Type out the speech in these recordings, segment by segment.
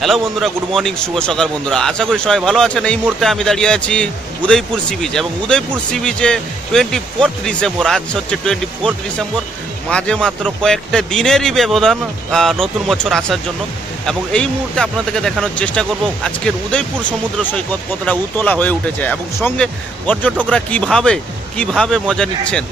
Hello বন্ধুরা, good morning, শুভ সকাল বন্ধুরা। আশা করি সবাই ভালো আছেন। এই মুহূর্তে আমি দাঁড়িয়ে আছি উদয়পুর সি বিচ, এবং উদয়পুর সি বিচে 24 ডিসেম্বর, আজ হচ্ছে 24 ডিসেম্বর, মাঝে মাত্র কয়েকটা দিনেরই ব্যবধান নতুন বছর আসার জন্য। এবং এই মুহূর্তে আপনাদেরকে দেখানোর চেষ্টা করব আজকের উদয়পুর সমুদ্র সৈকত কতটা উতলা হয়ে উঠেছে, এবং সঙ্গে পর্যটকরা কিভাবে মজা নিচ্ছেন।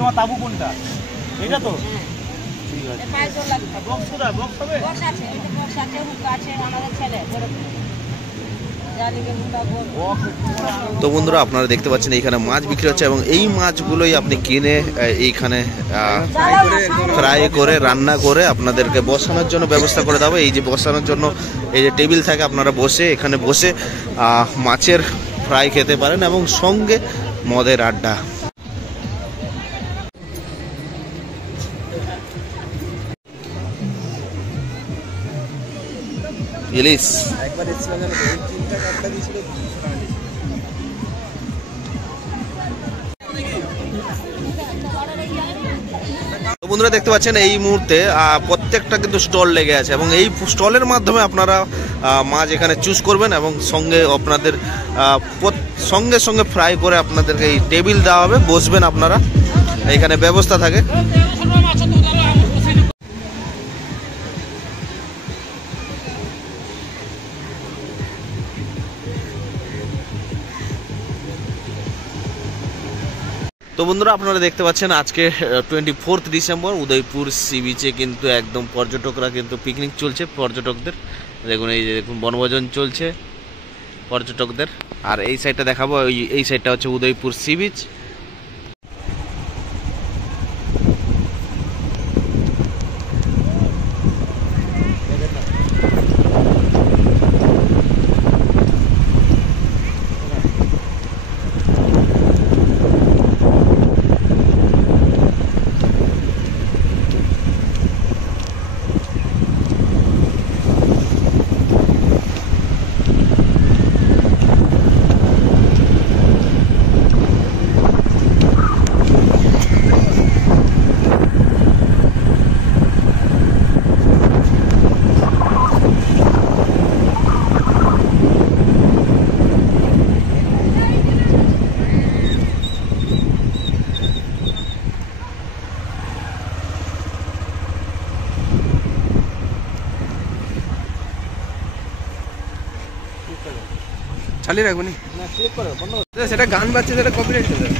তোমার তাবু কোনটা? এটা তো তো বন্ধুরা, আপনারা দেখতে পাচ্ছেন এইখানে মাছ বিক্রি হচ্ছে, এবং এই মাছগুলোই আপনি কিনে এইখানে ফ্রাই করে রান্না করে আপনাদেরকে বসানোর জন্য ব্যবস্থা করে দেবো। এই যে বসানোর জন্য এই যে টেবিল থাকে, আপনারা এখানে বসে মাছের ফ্রাই খেতে পারেন, এবং সঙ্গে মদের আড্ডা। ইলিশ বন্ধুরা দেখতে পাচ্ছেন এই মুহূর্তে প্রত্যেকটা কিন্তু স্টল লেগে আছে, এবং এই স্টলের মাধ্যমে আপনারা মাছ এখানে চুজ করবেন, এবং সঙ্গে আপনাদের সঙ্গে ফ্রাই করে আপনাদেরকে এই টেবিল দেওয়া হবে, বসবেন আপনারা, এখানে ব্যবস্থা থাকে। তো বন্ধুরা, আপনারা দেখতে পাচ্ছেন আজকে 24 ডিসেম্বর উদয়পুর সি বিচে কিন্তু একদম পর্যটকরা কিন্তু পিকনিক চলছে পর্যটকদের। দেখুন, এই যে দেখুন বনভোজন চলছে পর্যটকদের। আর এই সাইডটা দেখাবো, এই সাইডটা হচ্ছে উদয়পুর সি বিচ। চালিয়ে রাখবো না, সেটা গান বাজছে, সেটা কপিরাইট চলে যাবে।